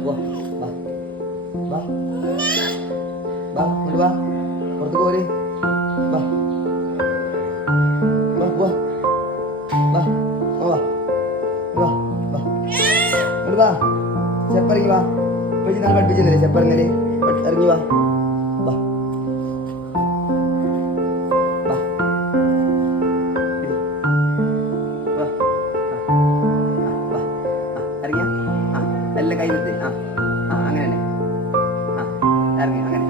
വാ വാ വാ ഇങ്ങോട്ട് വാ പുറത്ത് പോര് വാ വാ വാ വാ വാ വാ വാ ഇങ്ങോട്ട് വാ സ്റ്റെപ്പ് ഇറങ്ങി വാ ഇപ്പൊ ഞാൻ പഠിപ്പിച്ചില്ലേ സ്റ്റെപ്പ് ഇറങ്ങല് ഇറങ്ങി വാ വാ നല്ല കൈ കുത്തി അങ്ങനെ തന്നെ ഇറങ്ങി അങ്ങനെ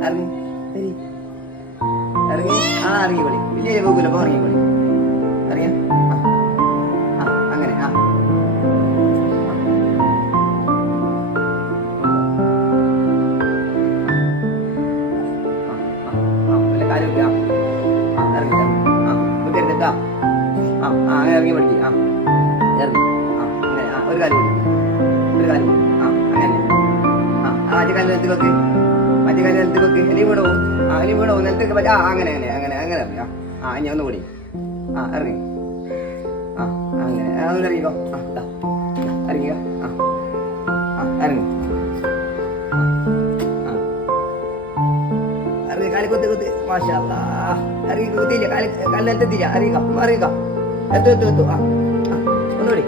ഇറങ്ങി ശരി ഇറങ്ങി ഇറങ്ങിക്കോളി വലിയ പോകില്ല അപ്പോൾ ഇറങ്ങിക്കോളി ഇറങ്ങിയ അങ്ങനെ നല്ല കാര്യം വെക്കുക ഇറങ്ങി കേട്ടാ അങ്ങനെ ഇറങ്ങി പഠിക്കുക ഇറങ്ങി അങ്ങനെ ഒരു കാര്യം അങ്ങനെ മറ്റേ കാലം നിലത്ത് വെക്ക് മറ്റേ കാലം നിലത്ത് വെക്ക് എലി വീടോ എലി വീടോ നിലത്തേക്ക് പറ്റാ അങ്ങനെ ഇറങ്ങി ഇനി ഒന്നുകൂടി ഇറങ്ങി അങ്ങനെ അതൊന്ന് ഇറങ്ങിക്കോ ഇറങ്ങിക്കോ ഇറങ്ങി ഇറങ്ങി കാലി കുത്തി മാഷാ അല്ലാഹ് ഇറങ്ങി കുത്തിയില്ല കാലി നിലത്തെത്തില്ല ഇറങ്ങിക്കോ എത്തു ഒന്നുകൂടി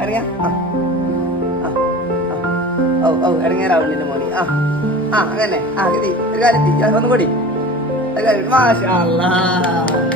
ഇറങ്ങിയ ഇറങ്ങിയാറാവില്ല മോനി അങ്ങനെ കിട്ടി ഒരു കാലത്തി ഒന്നും കൂടി ഒരു കാര്യം മാഷാ അല്ലാഹ്